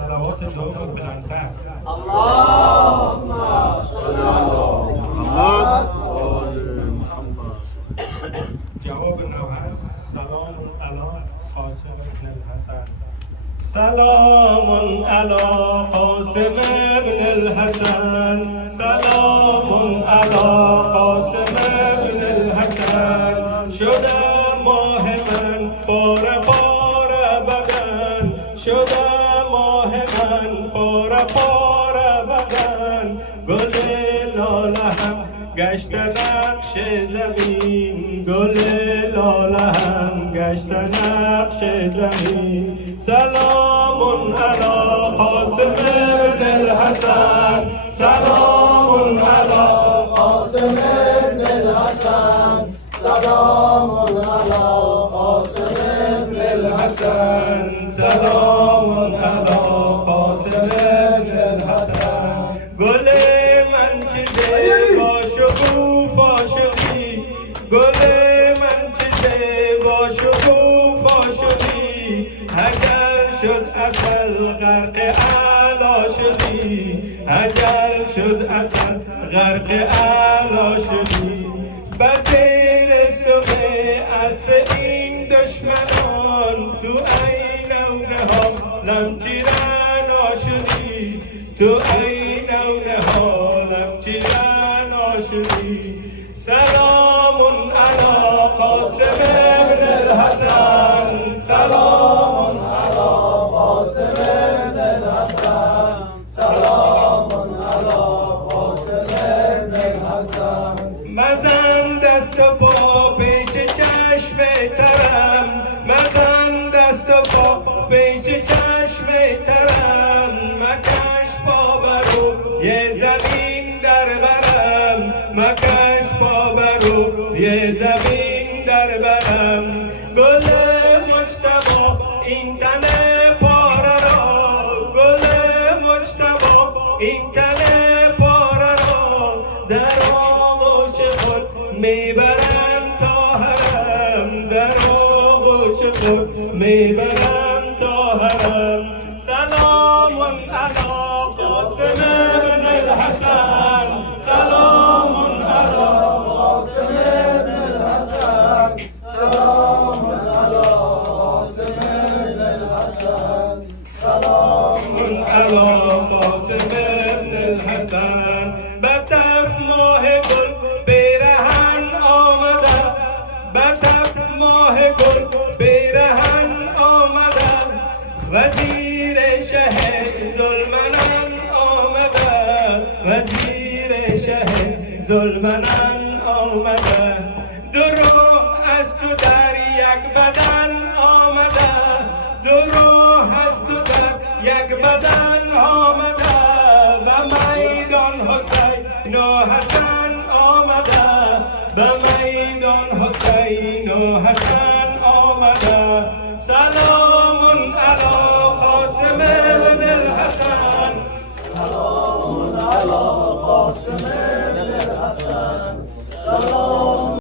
صلوات دوم بلندتر. اللهم صل علی محمد و آل محمد. جواب نو هست. سلام علی قاسم ابن الحسن. سلام علی قاسم ابن الحسن. سلام علی قاسم ابن الحسن. شده ماه من باره باره بدن. شده ماه من باره باره بدن. گل لاله هم گشت نقش زمین. گل لاله هم گشت نقش زمین. سلام علی قاسم ابن الحسن. سلام علی قاسم ابن الحسن. سلام علی قاسم ابن الحسن. سلام علی قاسم ابن الحسن. گل من چیزه با شکوفا شدی. گل من چیزه با شکوفا شدی. اگر شد اصل غرق اعلا شدی. اگر شد اصل غرق اعلا شدی. بزیر سمه اسب این دشمنان. تو اینونه ها لمچیرنا شدی. تو اینونه ها لمچیرنا شدی. سلام علی قاسم ابن الحسن. سلام علی قاسم ابن الحسن. سلام علی قاسم ابن الحسن. مزن دست و پا پیش چشم ترم. مزن دست و پا پیش چشم ترم. مکش پا برو یه زمین در برم. مکش پا برو یه زمین در برم. گل مجتبی این تن پاره را. گل مجتبی این تن پاره را. در آغوش خود میبرم تا حرم. در آغوش خود میبرم تا حرم. سلام علی قاسم ابن الحسن. سلام علی قاسم ابن الحسن. سلام علی قاسم ابن الحسن. سلام علی قاسم ابن الحسن. بطف ماه گل بیرهن آمده. بطف ماه گل بیرهن آمده. وزیر شهر ظلمنان آمده. وزیر شهر ظلمنان آمده. دو روح از تو در یک بدن آمده. دو روح از تو در یک بدن آمده. به میدان حسین و حسن آمده. به میدان حسین و حسن آمده. سلام علی قاسم ابن الحسن. سلام علی قاسم ابن الحسن. سلام